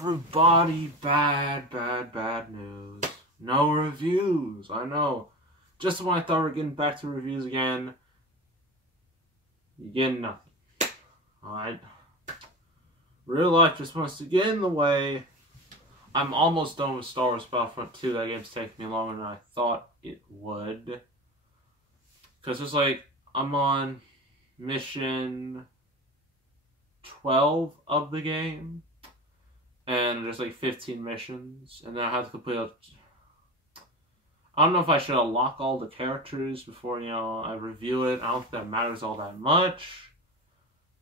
everybody, bad news. No reviews, I know. Just when I thought we were getting back to reviews again, you get nothing. Alright. Real life just wants to get in the way. I'm almost done with Star Wars Battlefront 2. That game's taking me longer than I thought it would. Because it's like, I'm on mission 12 of the game. And there's like 15 missions. And then I have to complete I don't know if I should unlock all the characters before, I review it. I don't think that matters all that much.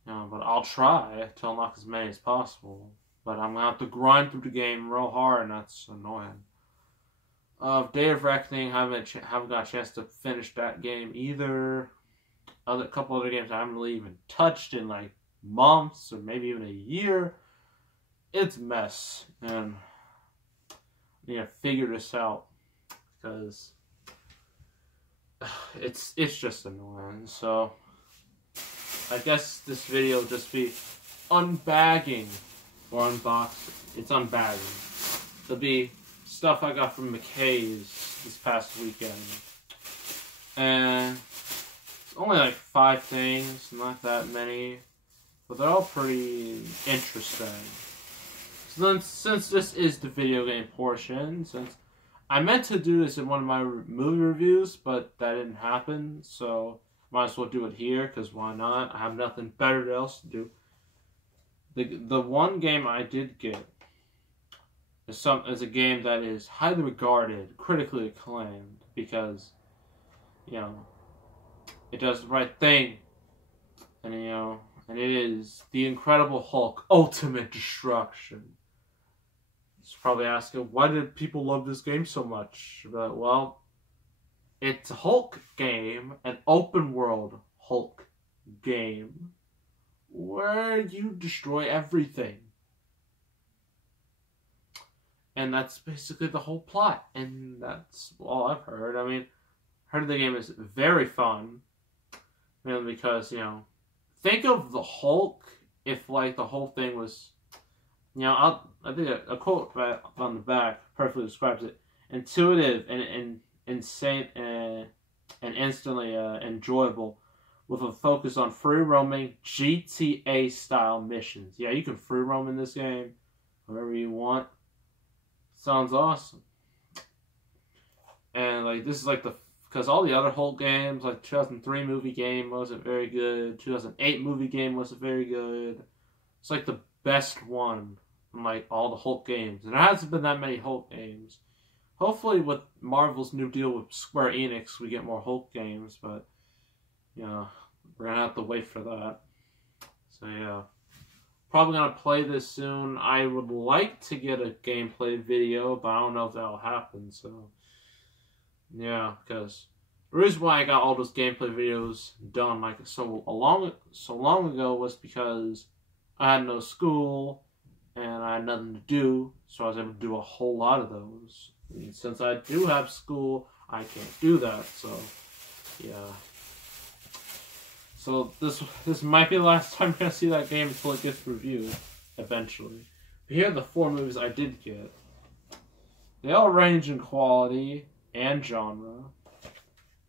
But I'll try to unlock as many as possible. But I'm going to have to grind through the game real hard, and that's annoying. Day of Reckoning, haven't got a chance to finish that game either. A couple other games I haven't really even touched in like months or maybe even a year. It's a mess, and I need to figure this out because it's just annoying. So I guess this video will just be unbagging or unboxing. It's unbagging. It'll be stuff I got from McKay's this past weekend. And it's only like 5 things, not that many, but they're all pretty interesting. So then, since this is the video game portion, since I meant to do this in one of my movie reviews, but that didn't happen, so might as well do it here, because why not? I have nothing better else to do. The one game I did get is a game that is highly regarded, critically acclaimed, because, it does the right thing. And, and it is The Incredible Hulk, Ultimate Destruction. You're probably asking, why did people love this game so much? But, well, it's a Hulk game, an open world Hulk game, where you destroy everything. And that's basically the whole plot, and that's all I've heard. I mean, heard the game is very fun, because, think of the Hulk if, like, the whole thing was, I think a quote on the back perfectly describes it: intuitive and insane and instantly enjoyable, with a focus on free-roaming GTA-style missions. Yeah, you can free-roam in this game, wherever you want. Sounds awesome. And, like, this is, like, because all the other Hulk games, like 2003 movie game wasn't very good, 2008 movie game wasn't very good. It's, like, the best one from, like, all the Hulk games. And there hasn't been that many Hulk games. Hopefully, with Marvel's new deal with Square Enix, we get more Hulk games, but, we're going to have to wait for that. So, yeah. Probably going to play this soon. I would like to get a gameplay video, but I don't know if that'll happen, so, yeah, because the reason why I got all those gameplay videos done, like, so long ago was because I had no school, and I had nothing to do, so I was able to do a whole lot of those. And since I do have school, I can't do that, so, yeah. So this might be the last time you're going to see that game until it gets reviewed, eventually. But here are the 4 movies I did get. They all range in quality and genre.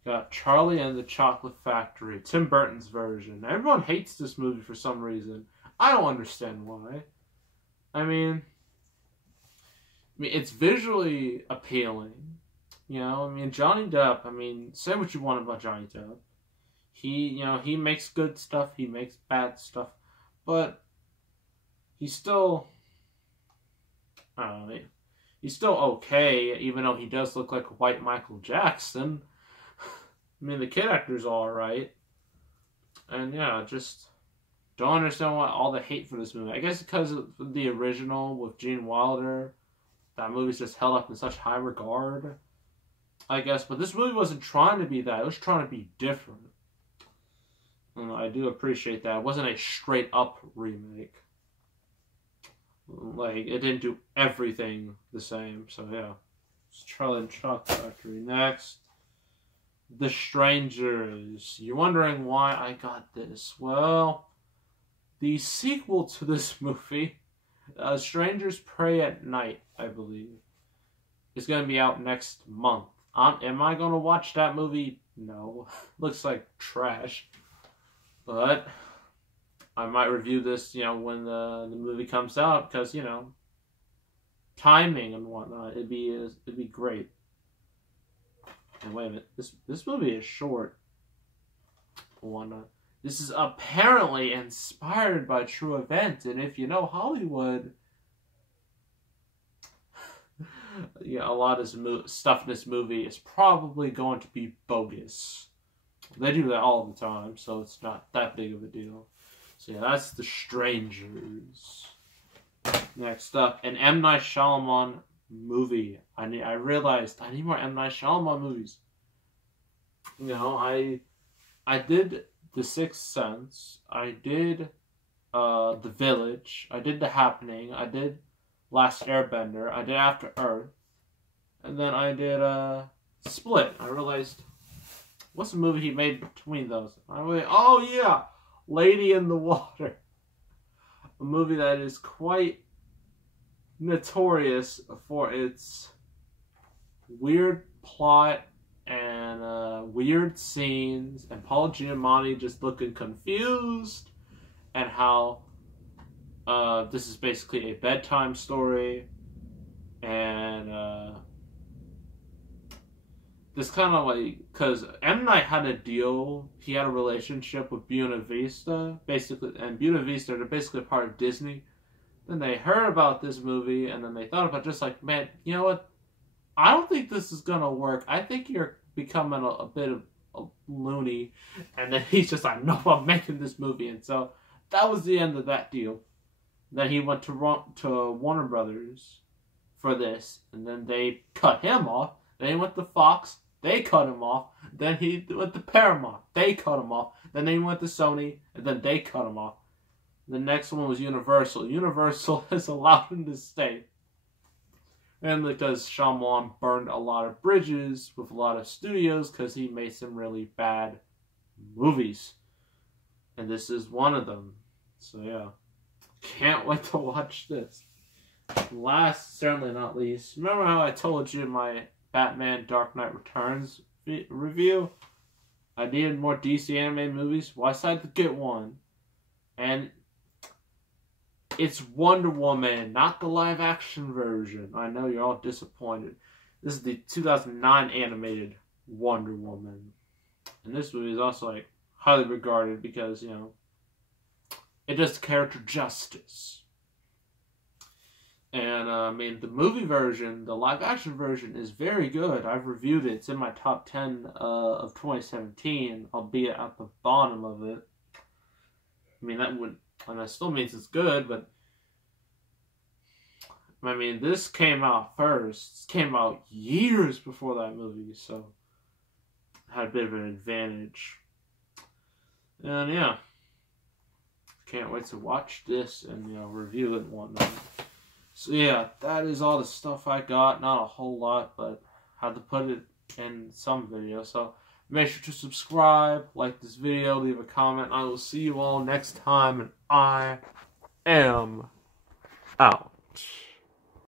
Got Charlie and the Chocolate Factory, Tim Burton's version. Everyone hates this movie for some reason. I don't understand why. I mean, it's visually appealing. Johnny Depp, say what you want about Johnny Depp. He makes good stuff, he makes bad stuff, but he's still, I don't know, he's still okay, even though he does look like a white Michael Jackson. The kid actor's alright. And yeah, just don't understand why all the hate for this movie. I guess because of the original with Gene Wilder, that movie's just held up in such high regard, I guess. But this movie wasn't trying to be that, it was trying to be different. And I do appreciate that. It wasn't a straight-up remake. Like, it didn't do everything the same, so yeah. It's Charlie and Chocolate Factory. Next, The Strangers. You're wondering why I got this. Well, the sequel to this movie Strangers Pray at Night, I believe. It's going to be out next month. Am I going to watch that movie? No. Looks like trash. But I might review this, when the movie comes out, because, timing and whatnot. It'd be great. And wait a minute, this movie is short. Whatnot. This is apparently inspired by true events, and if you know Hollywood, a lot of stuff in this movie is probably going to be bogus. They do that all the time, so it's not that big of a deal. So yeah, that's The Strangers. Next up, an M. Night Shyamalan movie. I realized I need more M. Night Shyamalan movies. I did The Sixth Sense. I did The Village. I did The Happening. I did Last Airbender. I did After Earth. And then I did Split. I realized, what's the movie he made between those? Oh yeah, Lady in the Water. A movie that is quite notorious for its weird plot and weird scenes, and Paul Giamatti just looking confused, and how this is basically a bedtime story, and this kind of because M. Night had a deal, he had a relationship with Buena Vista, basically, and Buena Vista, they're basically part of Disney. Then they heard about this movie, and then they thought about just like, man, you know what? I don't think this is gonna work. I think you're becoming a bit of a loony. And then he's just like, no, I'm making this movie. And so that was the end of that deal. Then he went to Warner Brothers for this, and then they cut him off. Then he went to Fox. They cut him off. Then he went to Paramount. They cut him off. Then he went to Sony, and then they cut him off. The next one was Universal. Universal has allowed him to stay. And because Shyamalan burned a lot of bridges with a lot of studios because he made some really bad movies. And this is one of them. So yeah. Can't wait to watch this. Last, certainly not least, remember how I told you in my Batman Dark Knight Returns review? I needed more DC anime movies? Well, I decided to get one. And it's Wonder Woman, not the live-action version. I know you're all disappointed. This is the 2009 animated Wonder Woman. And this movie is also, highly regarded because, it does the character justice. And, the movie version, the live-action version, is very good. I've reviewed it. It's in my top 10 of 2017, albeit at the bottom of it. That still means it's good, but this came out first. It came out years before that movie, so I had a bit of an advantage. And yeah, can't wait to watch this and review it and whatnot. So yeah, that is all the stuff I got. Not a whole lot, but had to put it in some video. So make sure to subscribe, like this video, leave a comment. I will see you all next time, and I am out.